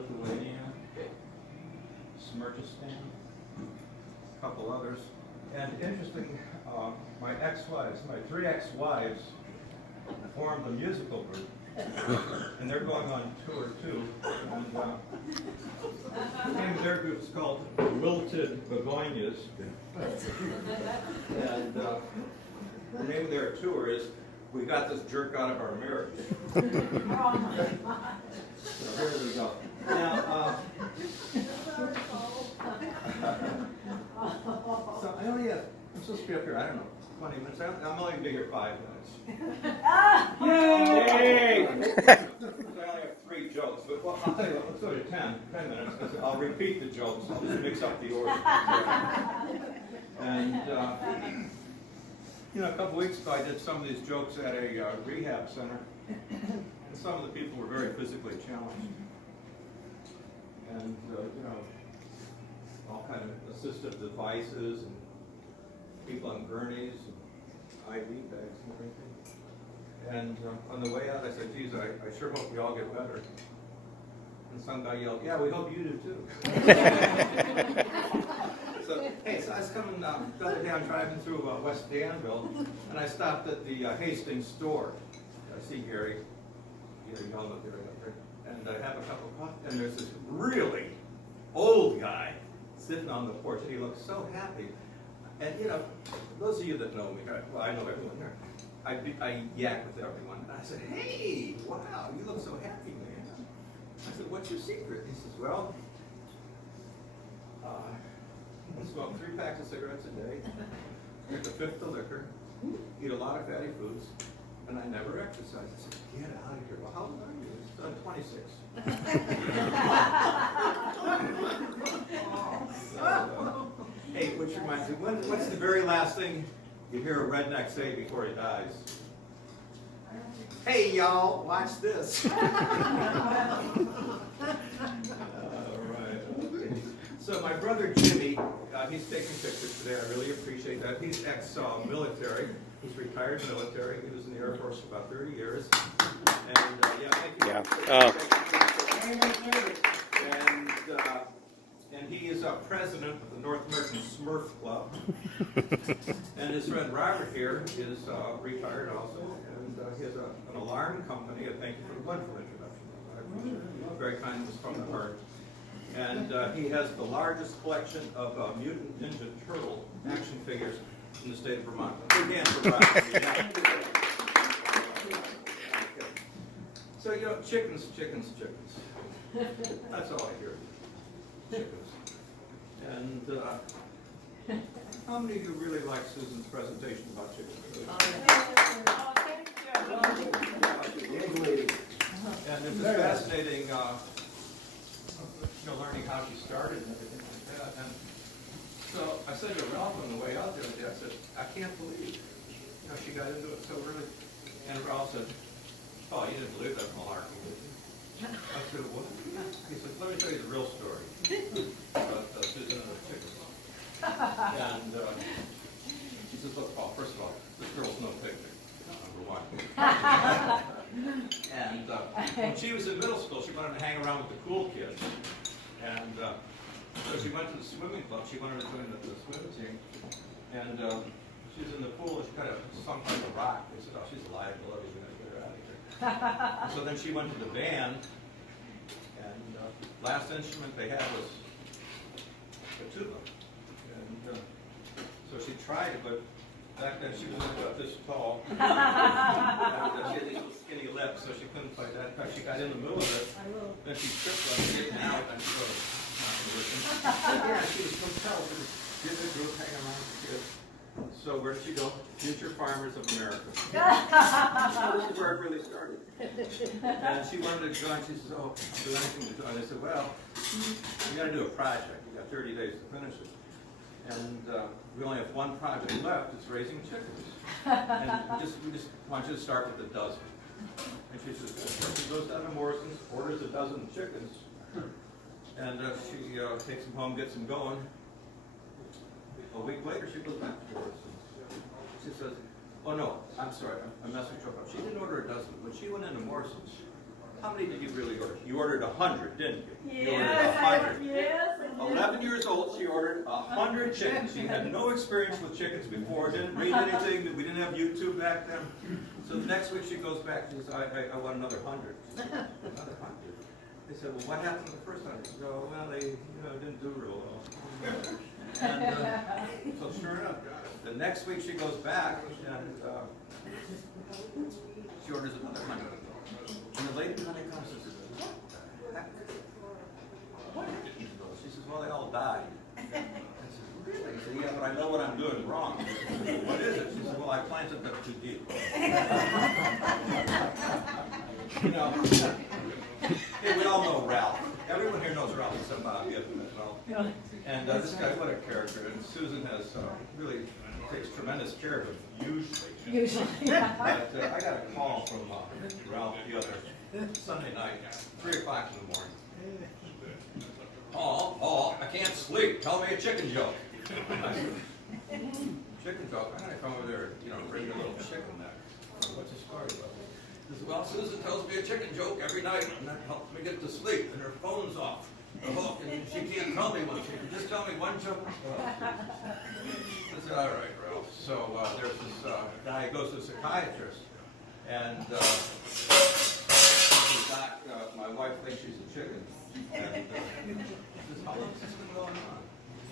Lithuania, Smirchistan, a couple others. And interesting, my ex-wives, my 3 ex-wives formed a musical group. And they're going on tour too. And the name of their group is called Wilted Begonias. And the name of their tour is We Got This Jerk Out of Our Marriage. So here we go. Now, so I only have, I'm supposed to be up here, I don't know, 20 minutes. I'm only going to be here 5 minutes. Yay! So I only have 3 jokes, but well, I'll tell you what, let's go to 10 minutes, because I'll repeat the jokes. I'll just mix up the order. And, you know, a couple weeks ago I did some of these jokes at a rehab center, and some of the people were very physically challenged. And, you know, all kind of assistive devices, and people on gurneys, and IV bags and everything. And on the way out, I said, geez, I sure hope we all get better. And some guy yelled, yeah, we hope you do too. So I was coming, the other day I'm driving through West Danville, and I stopped at the Hastings store. I see Gary, you all look Gary up there. And I have a cup of coffee, and there's this really old guy sitting on the porch, and he looks so happy. And you know, those of you that know me, well, I know everyone here. I yak with everyone. And I said, hey, wow, you look so happy, man. I said, what's your secret? He says, well, I smoke 3 packs of cigarettes a day, drink a fifth of liquor, eat a lot of fatty foods, and I never exercise. I said, get out of here. Well, how old are you? So I'm 26. Hey, which reminds me, what's the very last thing you hear a redneck say before he dies? Hey, y'all, watch this. All right. Okay. So my brother Jimmy, he's taking pictures today. I really appreciate that. He's ex-military. He's retired military. He was in the Air Force for about 30 years. And yeah, thank you. Yeah. And he is president of the North American Smurf Club. And his friend Robert here is retired also. And he has an alarm company. Thank you for the wonderful introduction. I appreciate it. Very kind, was from the heart. And he has the largest collection of Mutant Ninja Turtle action figures in the state of Vermont. Big hand for Robert. So, you know, chickens. That's all I hear. Chickens. And how many of you really like Susan's presentation about chickens? And it's just fascinating, learning how she started and everything like that. And so I said to Ralph on the way out the other day, I said, I can't believe she got into it so early. And Ralph said, oh, you didn't believe that malarkey, did you? I said, what? He said, let me tell you the real story about Susan and the chickens. And he says, look, Paul, first of all, this girl's no picnic, number one. And when she was in middle school, she wanted to hang around with the cool kids. And so she went to the swimming club. She wanted to join the swim team. And she was in the pool, and she kind of sunk on the rock. They said, oh, she's a liability. We're going to get her out of here. So then she went to the band. And last instrument they had was the tuba. And so she tried it, but back then she was about this tall. And she had these little skinny lips, so she couldn't play that. In fact, she got in the middle of it, then she tripped on it, getting out, and so not going to listen. Yeah, she was compelled to get the group, hang around with the kids. So where did she go? Future Farmers of America. So this is where it really started. And she wanted to join. She says, oh, I'll do anything to join. I said, well, you got to do a project. You got 30 days to finish it. And we only have one project left. It's raising chickens. And we just want you to start with a dozen. And she says, she goes down to Morrison's, orders a dozen chickens. And she takes them home, gets them going. A week later, she goes back to Morrison's. She says, oh no, I'm sorry, I'm messing her up. She didn't order a dozen. When she went into Morrison's, how many did you really order? You ordered 100, didn't you? You ordered Yes, 100. yes. I did. 11 years old, she ordered 100 chickens. She had no experience with chickens before, didn't read anything, we didn't have YouTube back then. So the next week she goes back, she says, I want another 100. She said, another 100? They said, well, what happened to the first 100? She said, oh, well, they didn't do real well. And so sure enough, the next week she goes back, and she orders another 100. And the lady behind the counter says, what the heck? What did these go? She says, well, they all died. I said, really? He said, yeah, but I know what I'm doing wrong. What is it? She said, well, I planted them too deep. You know, hey, we all know Ralph. Everyone here knows Ralph Zimbabwe, isn't it? Well, and this guy, what a character. And Susan has really takes tremendous care of him, usually. But I got a call from Ralph the other Sunday night, 3 o'clock in the morning. Oh, I can't sleep. Tell me a chicken joke. I said, chicken joke? I'm going to come over there, bring you a little chicken there. What's the story about? He says, well, Susan tells me a chicken joke every night, and that helps me get to sleep, and her phone's off the hook, and she can't tell me one. She can just tell me one joke. I said, all right, Ralph. So there's this guy who goes to a psychiatrist, and my wife thinks she's a chicken. And she says, how long has this been going on?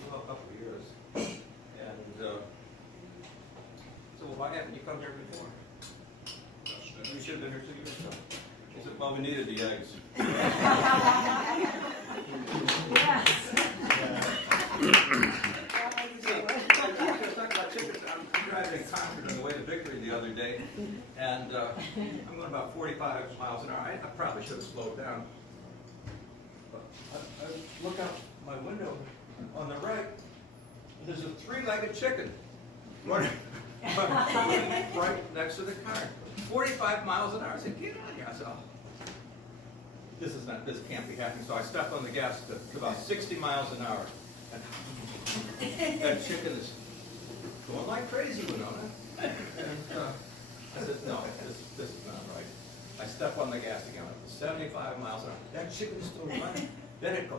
Well, a couple of years. And so, well, why haven't you come here before? You should have been here 2 years ago. He said, well, we needed the eggs. I'm driving in Concord on the way to Victory the other day, and I'm going about 45 miles an hour. I probably should have slowed down. But I look out my window on the right, and there's a 3-legged chicken running right next to the car. 45 miles an hour. I said, get out of here. I said, oh, this can't be happening. So I stepped on the gas to about 60 miles an hour. And that chicken is going like crazy, Winona. And I said, no, this is not right. I step on the gas again, 75 miles an hour. That chicken is still running. Then it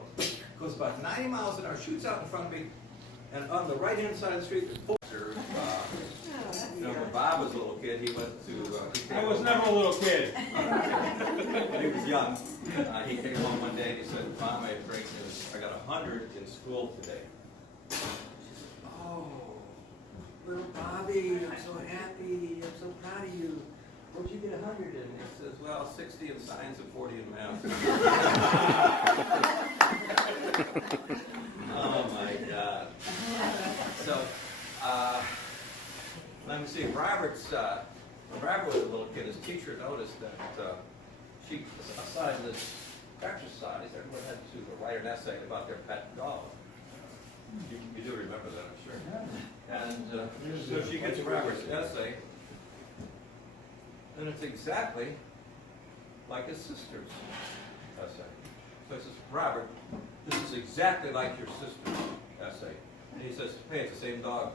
goes about 90 miles an hour, shoots out in front of me, and on the right-hand side of the street, when Bob was a little kid, he went to... I was never a little kid. When he was young, he came home one day and he said, Mom, I have great news. I got 100 in school today. She said, oh, little Bobby, I'm so happy. I'm so proud of you. What'd you get 100 in? He says, well, 60 in science and 40 in math. Oh, my God. So, let me see, when Robert was a little kid, his teacher noticed that she assigned this exercise. Everyone had to write an essay about their pet dog. You do remember that, I'm sure. And so she gets Robert's essay, and it's exactly like his sister's essay. So he says, Robert, this is exactly like your sister's essay. And he says, hey, it's the same dog.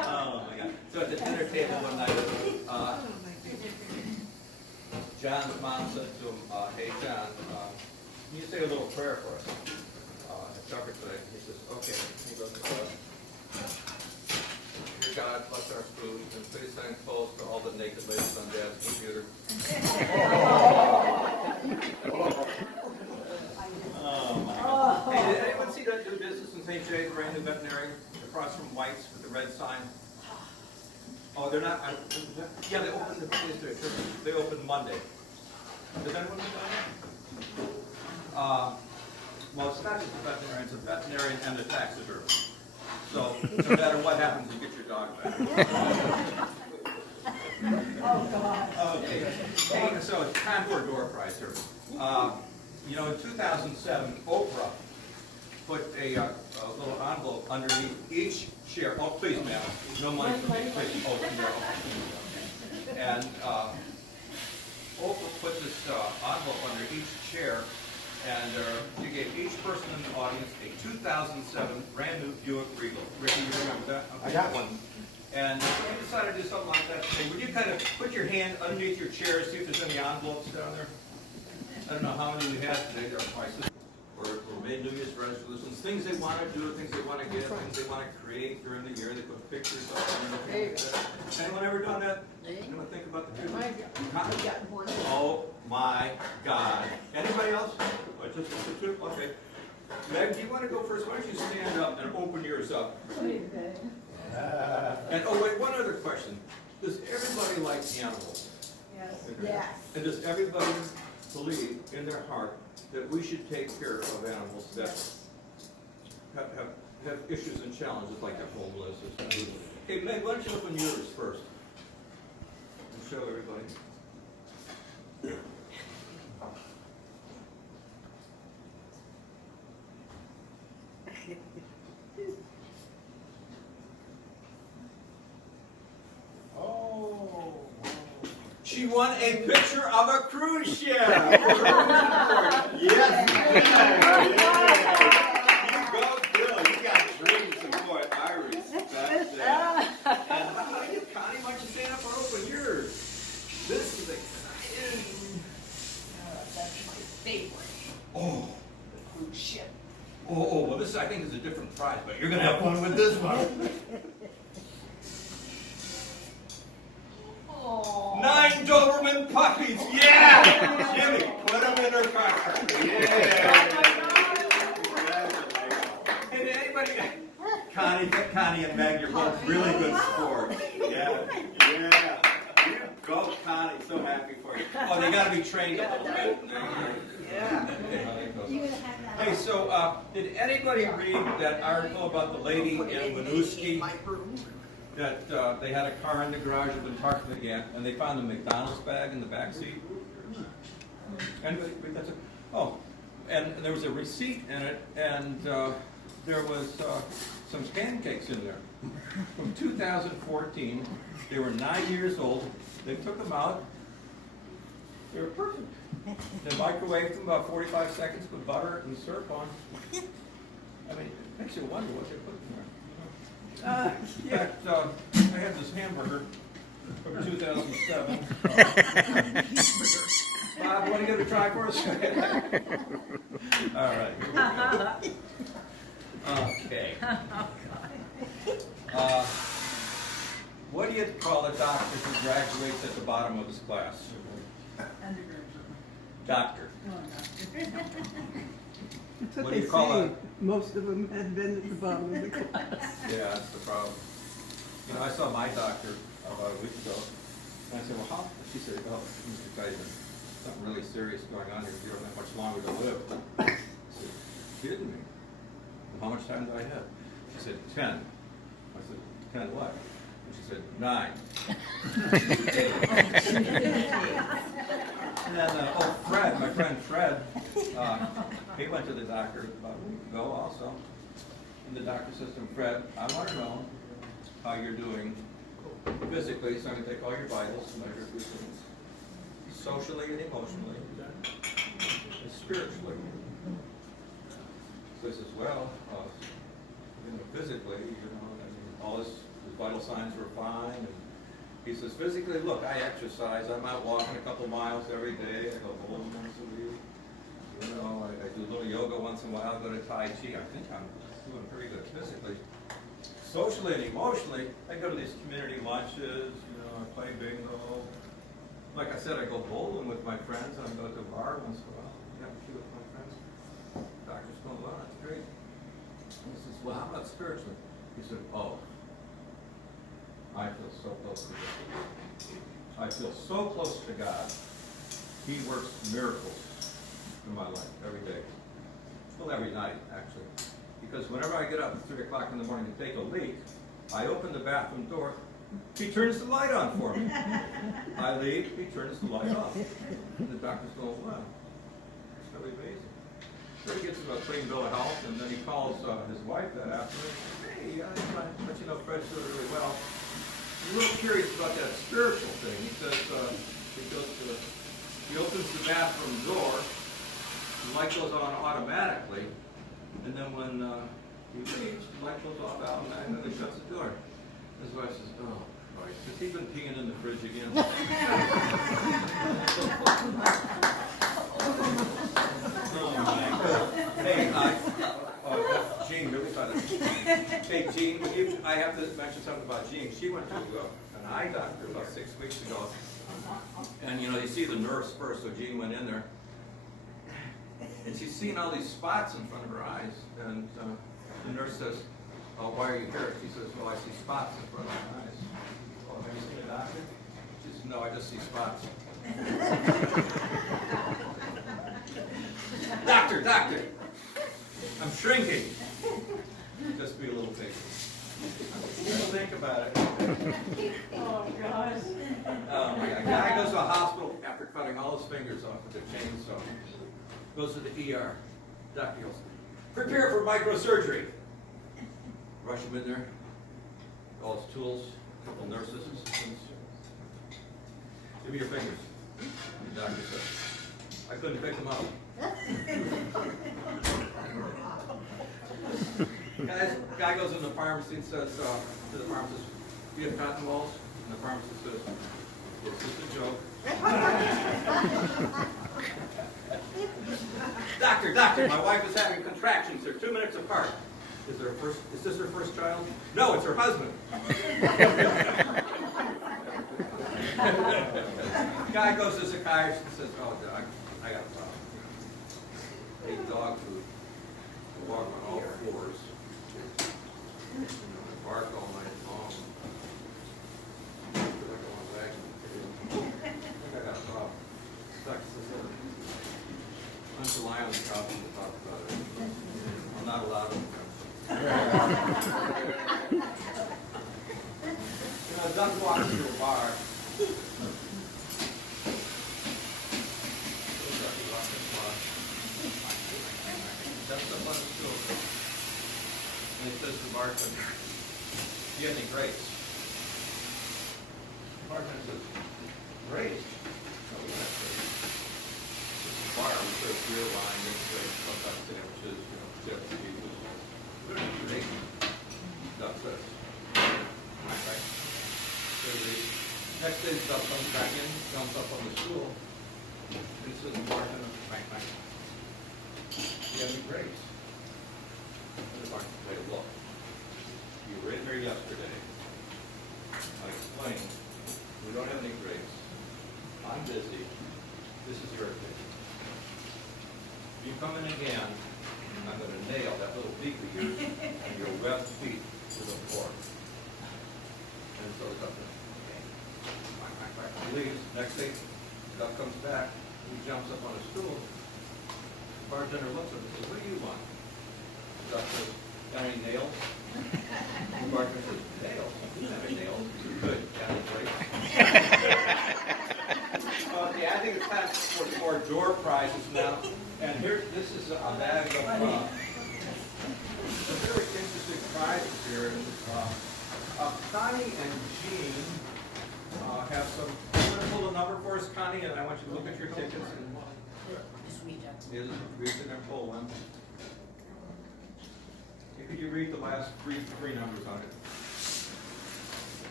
Oh, my God. So at the dinner table one night, John's mom said to him, hey, John, can you say a little prayer for us at supper today? He says, okay. He goes, dear God, bless our food, and please send clothes to all the naked ladies on Dad's computer. Oh, my God. Hey, did anyone see that new business in St. Jay, brand new veterinarian, across from White's with the red sign? Oh, they're not, yeah, they opened the place today. They opened Monday. Does anyone know that? Well, it's not just a veterinarian, it's a veterinarian and a taxidermist. So, no matter what happens, you get your dog back. Oh, God. Okay. Hey, so it's time for a door prize here. In 2007, Oprah put a little envelope underneath each chair. Oh, please, ma'am. No money for me. Please. Oh, no. And Oprah put this envelope under each chair, and she gave each person in the audience a 2007 brand new Buick Regal. Ricky, you remember that? Okay. I got one. And we decided to do something like that today. Would you kind of put your hand underneath your chair, see if there's any envelopes down there? I don't know how many we have today. There are prices. Or made New Year's resolutions, things they want to do, things they want to get, things they want to create during the year. They put pictures up and everything like that. Anyone ever done that? Anyone think about the future? Oh my God. Anybody else? Oh, just the two? Okay. Meg, do you want to go first? Why don't you stand up and open yours up? And oh wait, one other question. Does everybody like animals? Yes. And does everybody believe in their heart that we should take care of animals that have issues and challenges like they're homeless or something? Okay, Meg, why don't you open yours first and show everybody? Oh. She won a picture of a cruise ship. Yes. You go, Bill. You got dreams of boy Irish. That's it. And how you, Connie, why don't you stand up and open yours? This is exciting. That's my favorite. Oh. The cruise ship. Oh, well, this I think is a different prize, but you're gonna have fun with this one. Oh. 9 Doberman puppies. Yeah, Jimmy, put them in her car. Yeah. Hey, did anybody? Connie and Meg, you're both really good sports. Yeah. You go, Connie. So happy for you. Oh, they got to be trained a little bit. Yeah. Hey, so did anybody read that article about the lady in Winooski that they had a car in the garage had been parked again, and they found a McDonald's bag in the back seat? Anybody read that? Oh, and there was a receipt in it, and there was some pancakes in there from 2014. They were 9 years old. They took them out. They were perfect. They microwaved them about 45 seconds with butter and syrup on. I mean, it makes you wonder what they put in there. In fact, I had this hamburger from 2007. Bob, want to give it a try for us? All right. Okay. What do you call a doctor who graduates at the bottom of his class? Doctor. That's What what do they you call say. it? Most of them had been at the bottom of the class. Yeah, that's the problem. You know, I saw my doctor about a week ago, and I said, well, how? She said, oh, Mr. Kaiser, something really serious going on here. You don't have much longer to live. I said, kidding me? Well, how much time do I have? She said, 10. I said, 10 what? And she said, 9. And then, Fred, my friend Fred, he went to the doctor about a week ago also. And the doctor says to him, Fred, I want to know how you're doing physically, so I'm going to take all your vitals to measure a few things. Socially and emotionally, and spiritually. So he says, well, physically, I mean, all his vital signs were fine. And he says, physically, look, I exercise. I'm out walking a couple miles every day. I go bowling once a week. You know, I do a little yoga once in a while. I go to Tai Chi. I think I'm doing pretty good physically. Socially and emotionally, I go to these community lunches. You know, I play bingo. Like I said, I go bowling with my friends. I go to a bar once in a while. Have a few with my friends. Doctor's going, well, that's great. And he says, well, how about spiritually? He said, oh, I feel so close to God. I feel so close to God. He works miracles in my life every day. Well, every night, actually. Because whenever I get up at 3 o'clock in the morning to take a leak, I open the bathroom door, he turns the light on for me. I leave, he turns the light off. And the doctor's going, wow, it's really amazing. So he gets a clean bill of health, and then he calls his wife that afternoon. Hey, I just want to let you know Fred's doing really well. I'm a little curious about that spiritual thing. He says he opens the bathroom door, the light goes on automatically, and then when he leaves, the light goes off automatically and then he shuts the door. His wife says, oh, Christ, has he been peeing in the fridge again? Oh, my God. Hey, Jean really thought it. Hey, Jean, I have to mention something about Jean. She went to an eye doctor about 6 weeks ago. And, you know, you see the nurse first, so Jean went in there. And she's seeing all these spots in front of her eyes. And the nurse says, oh, why are you here? She says, well, I see spots in front of my eyes. Oh, have you seen a doctor? She says, no, I just see spots. Doctor, I'm shrinking. Just be a little patient. Think about it. Oh, gosh. Oh my God. Guy goes to a hospital after cutting all his fingers off with a chainsaw. Goes to the ER. Doctor goes, prepare for microsurgery. Rush him in there. All his tools, a couple nurses, assistants. Give me your fingers. The doctor says, I couldn't pick them up. Guy goes in the pharmacy and says to the pharmacist, do you have cotton balls? And the pharmacist says, it's just a joke. Doctor, my wife is having contractions. They're 2 minutes apart. Is this her first child? No, it's her husband. Guy goes to the psychiatrist and says, oh, doc, I got a problem. I ate dog food. I walk on all fours. I bark all night long. I got a problem. Doctor says, why don't you lie on the couch and we'll talk about it? I'm not allowed on the couch. Doug walks to a bar. Steps up on the stool. And he says to the bartender, do you have any grapes? The bartender says, grapes? No, we don't have grapes. It's a bar, we serve beer, wine, and grapes, sometimes sandwiches, chips, cheeses. Grapes. Doug says, right. Next day, Doug comes back in, jumps up on the stool, and he says, bartender, bang. Do you have any grapes? And the bartender says, look, you were in here yesterday. I explained, we don't have any grapes. I'm busy. This is your opinion. If you come in again, I'm going to nail that little beak of yours and your webbed feet to the floor. And so it's up there. He leaves. Next day, Doug comes back. He jumps up on a stool. The bartender looks at him and says, what do you want? Doug says, got any nails? The bartender says, nails? You don't have any nails. Good. Got any grapes? Yeah, I think it's time for door prizes now. And here, this is a bag of some very interesting prizes here. Connie and Jean have some. I'm going to pull a number for us, Connie, and I want you to look at your tickets. And Just read them. read it and pull one. Could you read the last three numbers on it?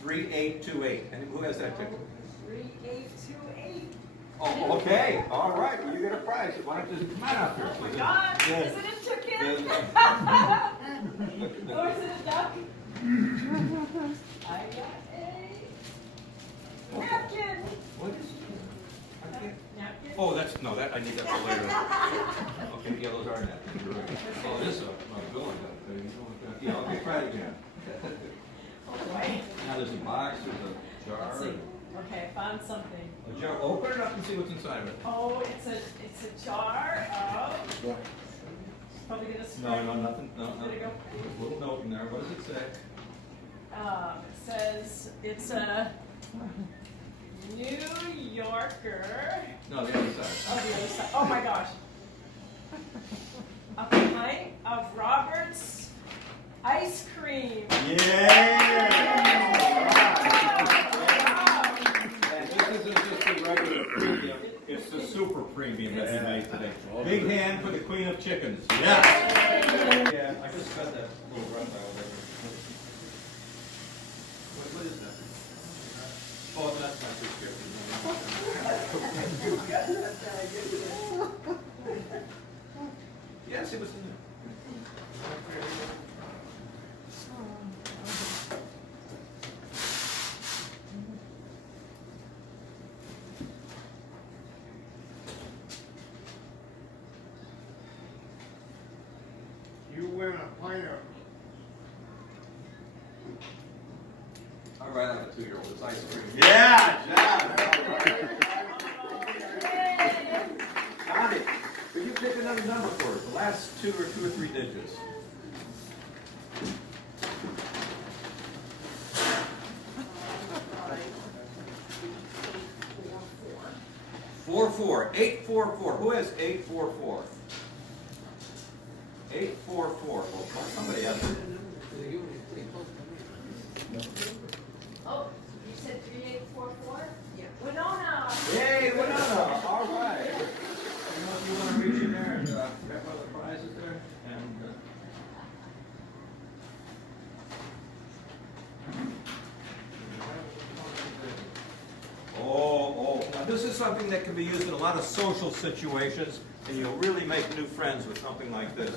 3828. And who has that ticket? 3828. Oh, okay. All right. Well, you get a prize. Why don't you just come on up here, Oh my please? God! Yeah. Is it a chicken? Or is it a duck? I got a napkin. What is it? I can't. Napkin. Oh, that I need that for later. Okay, yeah, those are napkins. You're right. Oh, this is a going. Yeah, okay, try it again. Oh, boy. Now there's a box, there's a jar. Let's see. Okay, I found something. A jar. Open it up and see what's inside of it. Oh, it's a jar of. Probably gonna spray. No, nothing. No. There you go. There's a little note in there. What does it say? It says it's a New Yorker. No, the other side. Oh, the other side. Oh my gosh. A pint of Robert's ice cream. Yeah! And this isn't just the regular premium, it's the super premium that we made today. Big hand for the Queen of Chickens. Yes! Yeah. What is that? Oh, that's not prescription. Yes, it was in there. You wearing a pineapple. All right, I have a 2-year-old. It's ice cream. Yeah, John. Connie, will you pick another number for us? The last 2 or 3 digits. 844. Who has 844? 844. Well, somebody has it. Oh, you said 3844? Yeah. Winona! Hey, Winona! All right. You know, if you want to reach in there and grab one of the prizes there, and now this is something that can be used in a lot of social situations, and you'll really make new friends with something like this.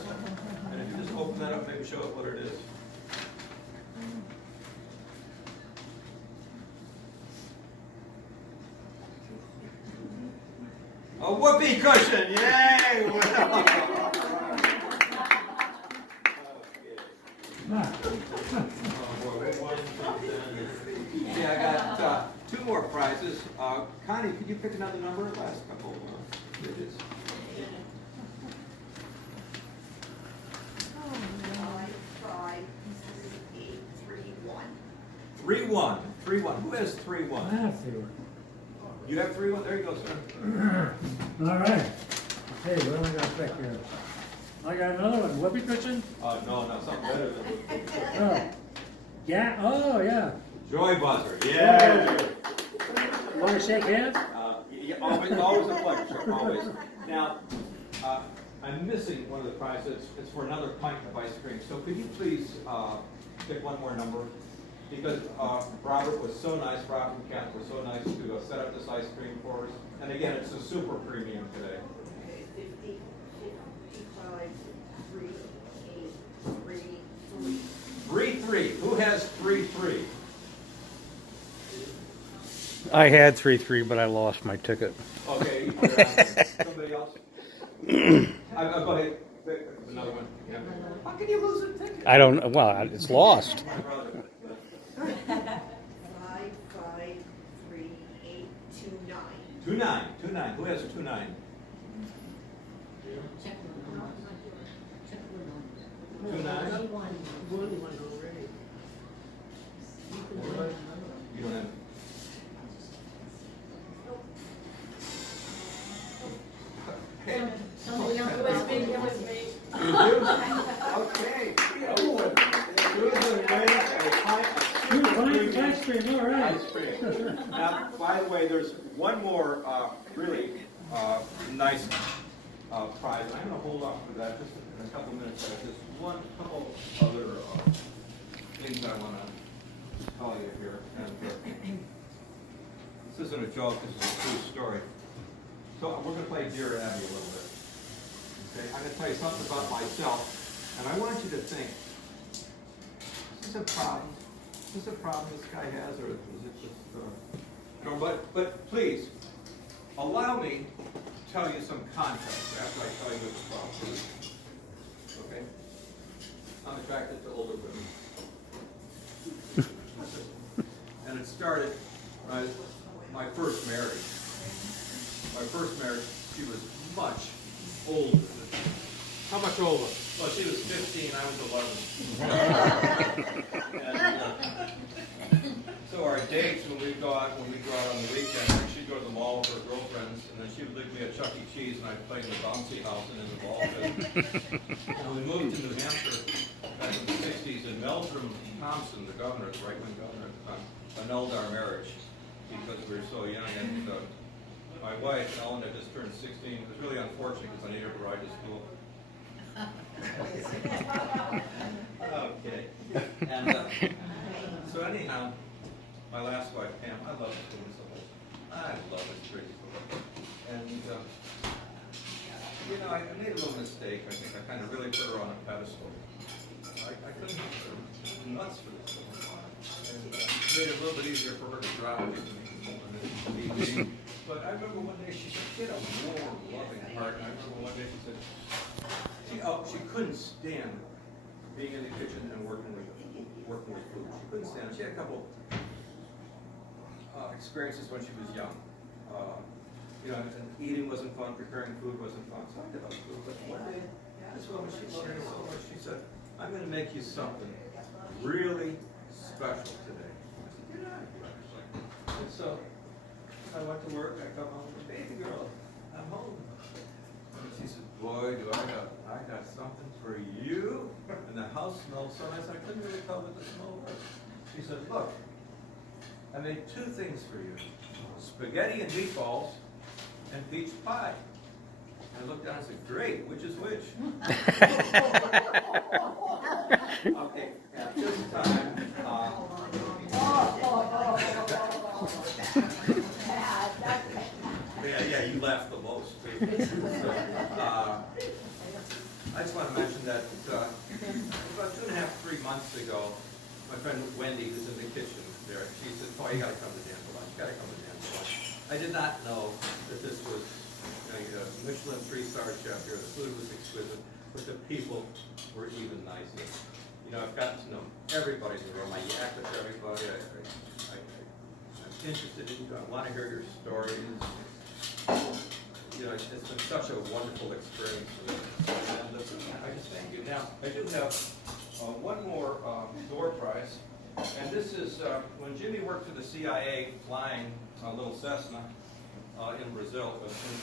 And if you just open that up, maybe show it what it is. A whoopee cushion! Yay! Yeah, I got 2 more prizes. Connie, could you pick another number? Last couple digits. 3-1. 3-1. Who has 3-1? You have 3-1? There you go, sir. All right. Okay, what am I gonna pick here? I got another one. Whoopee cushion? No, something better than Oh. Yeah. Oh, yeah. Joy buzzer. Yeah. Want to shake hands? Always a pleasure, sir, always. Now, I'm missing one of the prizes. It's for another pint of ice cream. So could you please pick one more number? Because Robert was so nice, Robert and Kat were so nice to set up this ice cream for us. And again, it's a super premium today. 50, 55, 3, 8, 3, 3. 3-3. Who has 3-3? I had 3-3, but I lost my ticket. Okay, somebody else? Go ahead. Pick another one. Yeah. How can you lose a ticket? I don't. Well, it's lost. My brother. 5, 5, 3, 8, 2, 9. 2-9. Who has 2-9? 2-9? You don't have. Hey. It was me, it was me. You do? Okay. Susan wins a pint of Two super pints of premium ice cream. All right. ice cream. Now, by the way, there's one more really nice prize. I'm going to hold off for that just in a couple minutes. There's just one couple other things I want to tell you here. And this isn't a joke. This is a true story. So we're going to play Dear Abby a little bit. Okay? I'm going to tell you something about myself, and I want you to think, is this a problem? Is this a problem this guy has, or is it just, no, but please, allow me to tell you some context after I tell you what the problem is. Okay? I'm attracted to older women. And it started my first marriage. My first marriage, she was much older than me. How much older? Well, she was 15, I was 11. And, so our dates when we go out on the weekend, she'd go to the mall with her girlfriends, and then she would leave me at Chuck E. Cheese, and I'd play in the bouncy house and in the ball pit. And we moved to New Hampshire back in the 60s, and Meldrum Thompson, the governor, the right-wing governor at the time, annulled our marriage because we were so young. And my wife, Ellen, had just turned 16. It was really unfortunate because I needed her to ride to school. Okay. And so anyhow, my last wife, Pam, I love this woman so much. I love this crazy woman. And, you know, I made a little mistake. I think I kind of really put her on a pedestal. I couldn't help her nuts for this woman. And it made it a little bit easier for her to drive me. But I remember one day she had a warm, loving heart. And I remember one day she said, she couldn't stand being in the kitchen and working with food. She couldn't stand it. She had a couple experiences when she was young. You know, and eating wasn't fun, preparing food wasn't fun. So I did other food. But one day, this woman, she loved me so much. She said, "I'm going to make you something really special today." I said, "You're not." And so I went to work. I come home. "Baby girl, I'm home." And she said, "Boy, do I got something for you." And the house smelled so nice. I couldn't really tell what the smell was. She said, "Look, I made 2 things for you: spaghetti and meatballs and peach pie." I looked down and said, "Great, which is which?" Okay, at this time, yeah, you laughed the most too. So, I just want to mention that about 2.5, 3 months ago, my friend Wendy, who's in the kitchen there, she said, "Oh, you got to come to Dan for lunch. You got to come to Dan for lunch." I did not know that this was a Michelin 3-star chef here. The food was exquisite, but the people were even nicer. You know, I've gotten to know everybody in the room. I yak with everybody. I'm interested in you. I want to hear your stories. You know, it's been such a wonderful experience for me. And I just thank you. Now, I do have one more door prize. And this is when Jimmy worked for the CIA flying a little Cessna in Brazil,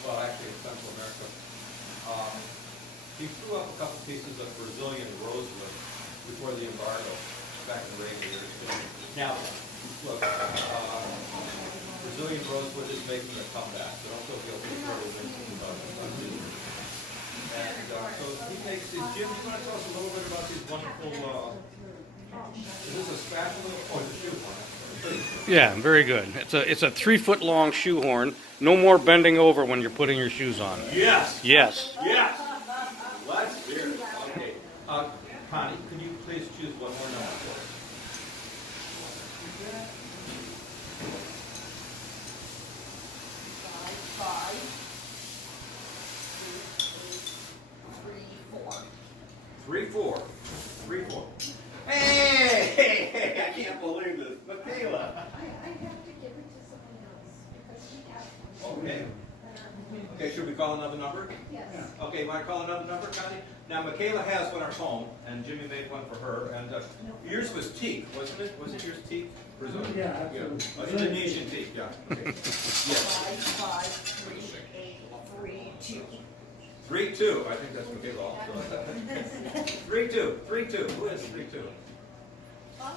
well, actually in Central America. He threw up a couple pieces of Brazilian rosewood before the embargo back in the Reagan years. Now, look, Brazilian rosewood is making a comeback, so don't feel guilty for it. And so he makes these. Jim, do you want to tell us a little bit about these wonderful, is this a spatula or is it a shoehorn? Yeah, very good. It's a 3-foot-long shoehorn. No more bending over when you're putting your shoes on. Yes! Yes. Yes! Let's hear it. Okay. Connie, could you please choose one more number for us? Five, 3, 8, 3, 4. 3, 4. Hey! I can't believe this. Michaela. I have to give it to someone else because she has one. Okay. Okay, should we call another number? Yes. Okay, want to call another number, Connie? Now, Michaela has one at home, and Jimmy made one for her, and yours was teak, wasn't it? Wasn't yours teak? Brazilian? Yeah, absolutely. Indonesian teak, yeah. Okay. Yes. 5, 3, 8, 3, 2. 3, 2. I think that's Michaela also. 3, 2. 3, 2. Who is 3, 2? Oh.